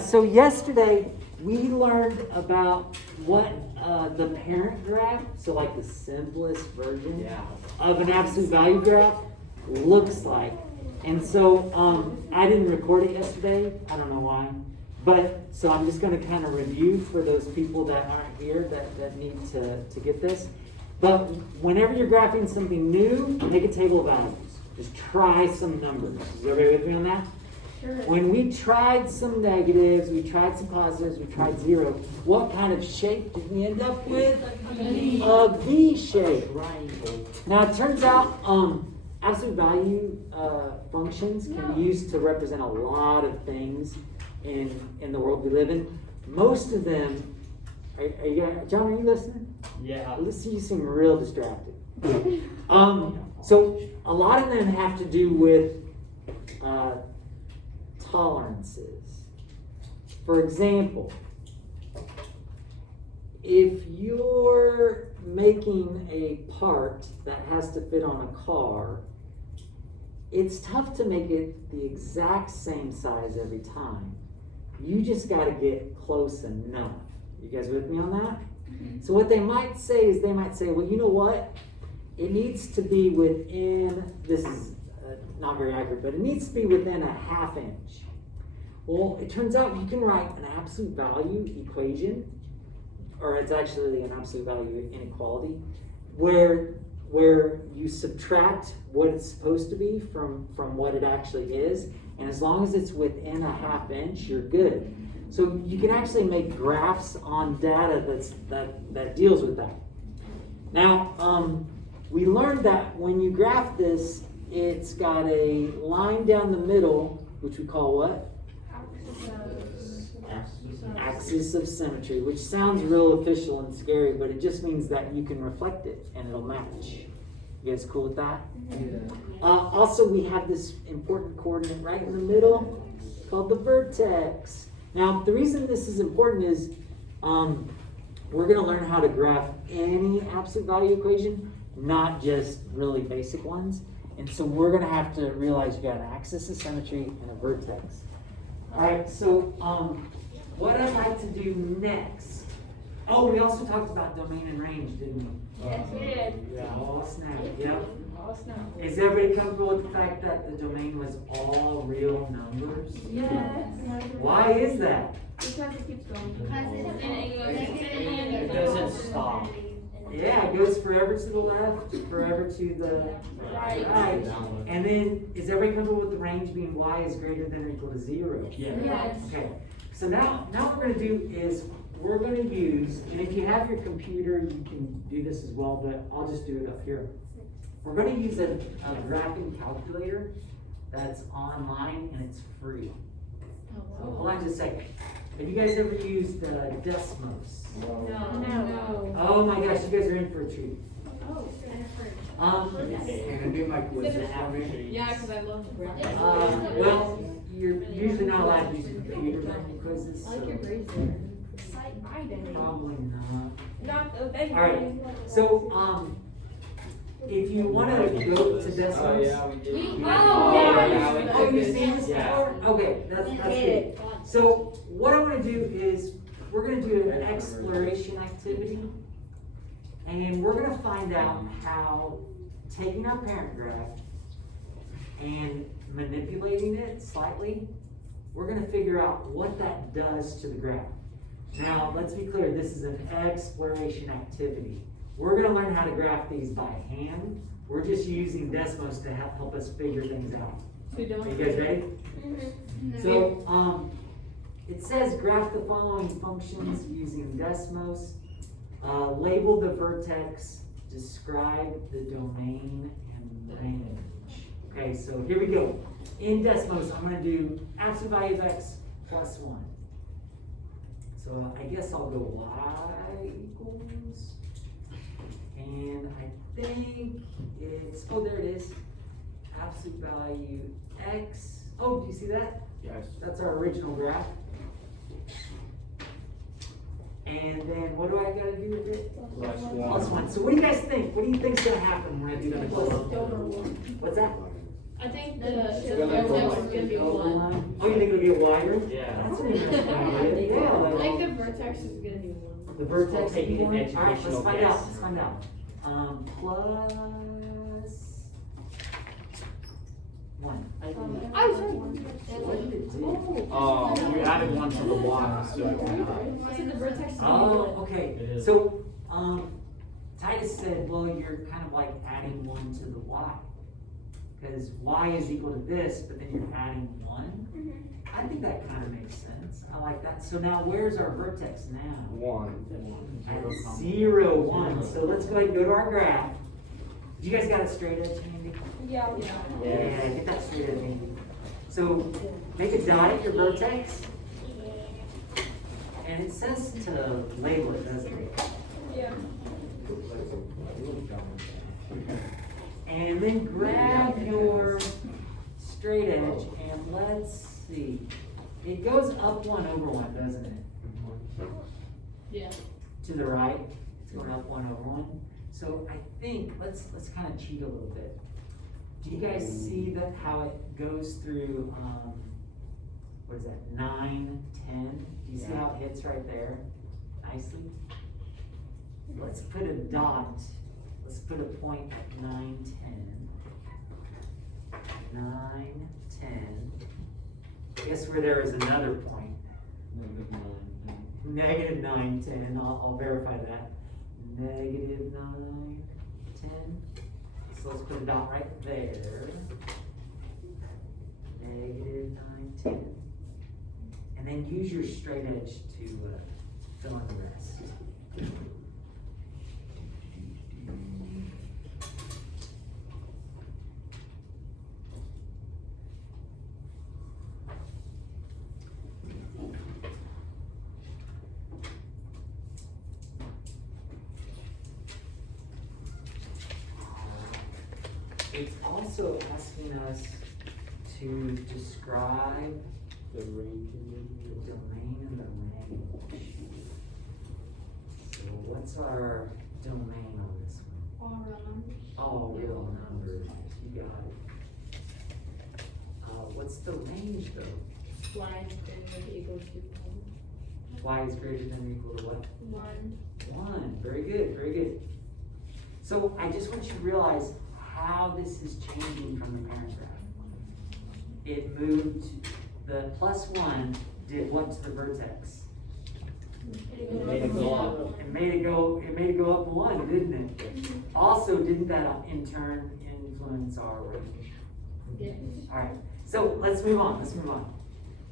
So yesterday we learned about what the parent graph, so like the simplest version of an absolute value graph, looks like. And so I didn't record it yesterday. I don't know why. But so I'm just going to kind of review for those people that aren't here that need to get this. But whenever you're graphing something new, make a table of values. Just try some numbers. Is everybody with me on that? Sure. When we tried some negatives, we tried some positives, we tried zero, what kind of shape did we end up with? A V shape. Right. Now it turns out absolute value functions can be used to represent a lot of things in the world we live in. Most of them, John, are you listening? Yeah. Listen, you seem real distracted. So a lot of them have to do with tolerances. For example, if you're making a part that has to fit on a car, it's tough to make it the exact same size every time. You just got to get close enough. You guys with me on that? Mm-hmm. So what they might say is well, you know what? It needs to be within, this is not very accurate, but it needs to be within a half inch. Well, it turns out you can write an absolute value equation, or it's actually an absolute value inequality, where you subtract what it's supposed to be from what it actually is, and as long as it's within a half inch, you're good. So you can actually make graphs on data that deals with that. Now, we learned that when you graph this, it's got a line down the middle, which we call what? Axis of symmetry, which sounds real official and scary, but it just means that you can reflect it and it'll match. You guys cool with that? Yeah. Also, we have this important coordinate right in the middle called the vertex. Now, the reason this is important is we're going to learn how to graph any absolute value equation, not just really basic ones. And so we're going to have to realize you got an axis of symmetry and a vertex. All right, so what I'd like to do next. Oh, we also talked about domain and range, didn't we? Yes, we did. Yeah, oh snap, yep. Oh, snap. Is everybody comfortable with the fact that the domain was all real numbers? Yes. Why is that? Because it keeps going. It doesn't stop. Yeah, it goes forever to the left, forever to the right. And then, is everybody comfortable with the range being y is greater than or equal to 0? Yeah. Yes. Okay, so now what we're going to do is we're going to use, and if you have your computer, you can do this as well, but I'll just do it up here. We're going to use a graphing calculator that's online and it's free. So hold on just a second. Have you guys ever used Desmos? No. Oh my gosh, you guys are in for a treat. Can I do my quiz? Yeah, because I love to graph. Well, you're usually not allowed to use your computer for any quizzes, so probably not. Thank you. All right, so if you want to go to Desmos, we did. oh, you've seen this Yeah. before? Okay, that's good. So what I'm going to do is we're going to do an exploration activity, and we're going to find out how taking our parent graph and manipulating it slightly, we're going to figure out what that does to the graph. Now, let's be clear, this is an exploration activity. We're going to learn how to graph these by hand. We're just using Desmos to help us figure things out. Are you guys ready? Mm-hmm. So, it says graph the following functions using Desmos. Label the vertex, describe the domain and range. Okay, so here we go. In Desmos, I'm going to do absolute value of x plus 1. So I guess I'll go y equals, and I think it's, oh, there it is. Absolute value x. Oh, do you see that? Yes. That's our original graph. And then what do I gotta do with it? Plus Plus 1. So what do you guys think? What do you think's gonna happen when I do that? What's that? I think the It's gonna vertex go is like gonna be one. Oh, you think it'll get wider? Yeah. That's an interesting idea. Yeah, I like- think the vertex is gonna be one. The vertex We'll take an one? Alright, educational let's find guess. out, let's find out. Plus one. Oh, sorry. What did it do? Oh, you added one to the Y, so it went up. I said the vertex is gonna be Oh, one. okay, It is. so, Titus said, well, you're kind of like adding one to the Y. Cause Y is equal to this, but then you're adding one. I think that kind of makes sense, I like that. So now where's our vertex now? One. At 0, 1, so let's go ahead and go to our graph. You guys got a straight edge handy? Yeah. Yeah, get that straight edge handy. So make a dot at your vertex. And it says to label it, doesn't it? Yeah. And then grab your straight edge and let's see. It goes up 1 over 1, doesn't it? Yeah. To the right, it's going up 1 over 1. So I think, let's kind of cheat a little bit. Do you guys see that, how it goes through, what is that, 9, 10? Do you see how it hits right there nicely? Let's put a dot, let's put a point at 9, 10. 9, 10. Guess where there is another point? Negative 9, 10. I'll verify that. Negative 9, 10. So let's put a dot right there. Negative 9, 10. And then use your straight edge to fill in the rest. It's also asking us to describe The range the domain and the range. So what's our domain on this one? All real numbers. All real numbers, you got it. What's the range though? Y is greater than or equal to Y is greater than or equal to what? 1. 1, very good, very good. So I just want you to realize how this is changing from the parent graph. It moved, the +1 did what to the vertex? It made it go up. It made it go up 1, didn't it? Also, didn't that in turn influence our range? Yes. Alright, so let's move on,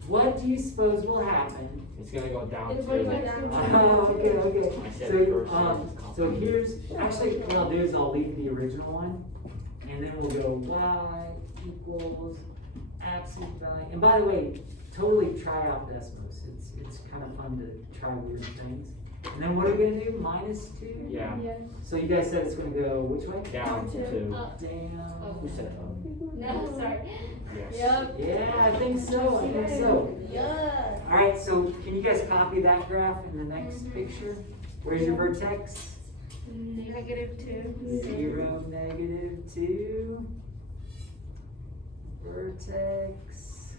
What do you suppose will happen? It's gonna go down It's to. going back down. Okay. I said So, first, so here's, actually, what I'll do is I'll leave the original one, and then we'll go y equals absolute value. And by the way, totally try out Desmos. It's kind of fun to try weird things. And then what are we gonna do? -2? Yeah, Yes. So you guys said it's gonna go which way? down Down to. to. Down. Who said up? No, sorry. Yes. Yep. Yeah, I think so. Yeah. Alright, so can you guys copy that graph in the next picture? Where's your vertex? -2. 0, -2. Vertex.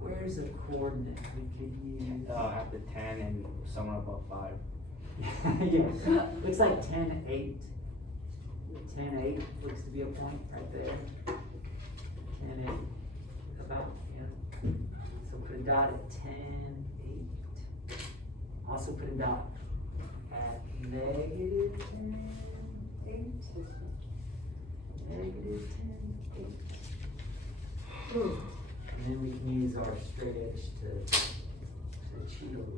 Where's a coordinate we could use? At the 10 and somewhere above 5. Yeah, looks like 10, 8. 10, 8 looks to be a point right there. 10, 8, about, yeah. So put a dot at 10, 8. Also put a dot at negative 10, 8. Negative 10, 8. And then we can use our straight edge to cheat a little bit.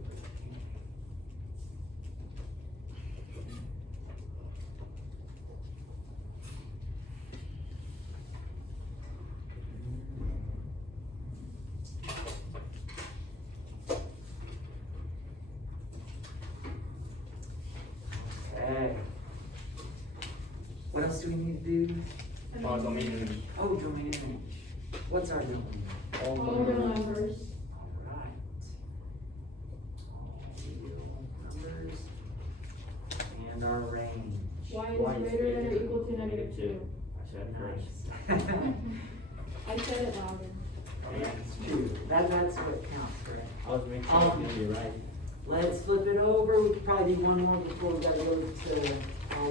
Okay. What else do we need to do? Domain. Oh, domain and range. What's our domain? All real numbers. Alright. All real numbers. And our range. Y is greater than or equal to -2. I said first. Nice. I said it louder. That's true. That's what counts, correct? I was making sure you're right. Let's flip it over. We could probably do one more before we gotta go to Wednesday. Oh,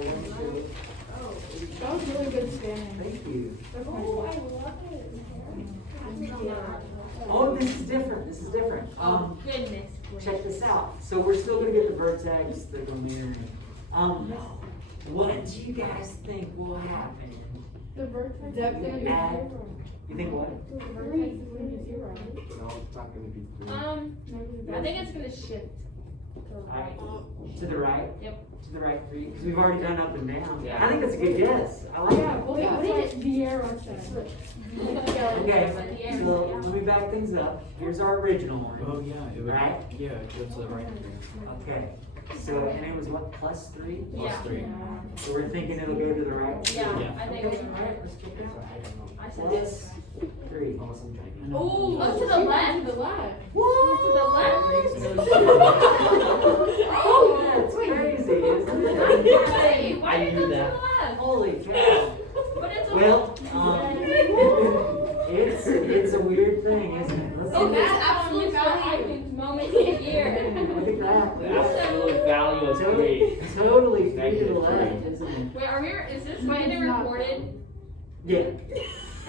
that was really good Spanish. Thank you. Oh, I love it. Oh, this is different. This is different. Goodness. Check this out. So we're still gonna get the vertex, the domain. What do you guys think will happen? The vertex is Add- gonna be zero. You think what? The vertex is gonna be zero. No, it's not gonna be 3. I think it's gonna shift to the right. To the right? Yep. To the right 3, because we've already done up and down. Yeah. I think that's a good guess. I like that. What did it? The arrow said. Okay, so let me back things up. Here's our original one. Oh, yeah, it would, Right. yeah, it goes to the right. Okay, so, and it was what, +3? Yeah. 3. So we're thinking it'll go to the right? Yeah, Yeah. I think Okay, it's all right, let's check it out. I don't know. I said this. +3. Unless I'm gigantic. Oh, to the left. To the left. What? To the left. Oh, that's crazy, isn't it? Hey, why I did knew it go to that. the left? Holy cow. But it's a Well, it's a weird thing, isn't it? Let's Oh, see. that's absolute value moment of the year. Look at that. The absolute value is great. Totally 3 to the left, isn't it? Wait, are we? Is this Mine's being not. recorded? Yeah.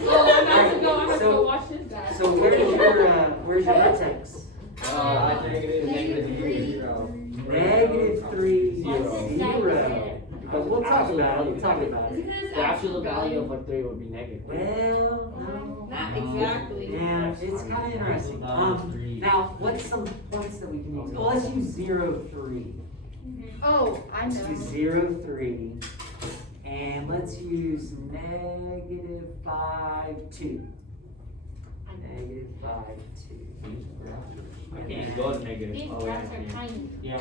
Oh, I'm about to go. I'm about to So- go watch this back. So where's your vertex? -3, 0. -3, 0. But we'll talk about it, we'll talk about it. The absolute value of like 3 would be negative. Well, no. Not exactly. Yeah, it's kind of interesting. Now, what's some points that we can use? Well, let's use 0, 3. Oh, I Let's use know. 0, 3. And let's use -5, 2. -5, 2. I can't go to negative. These Oh, yeah, graphs I are can. tiny. Yeah,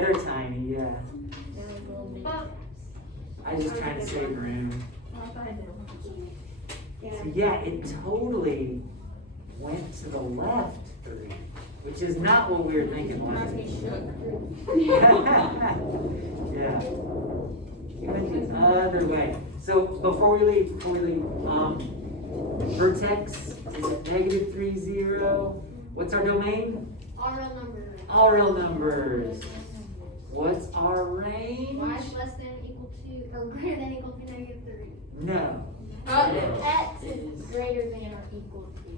they're tiny, yeah. They're little mini But- I was just trying to save room. Yeah. So yeah, it totally went to the left 3, which is not what we were thinking. Was it? Yeah. It went the other way. So before we leave, vertex is at -3, 0. What's our domain? All real numbers. All real numbers. What's our range? Y is less than equal to, or greater than equal to -3. No. X is greater than or equal to.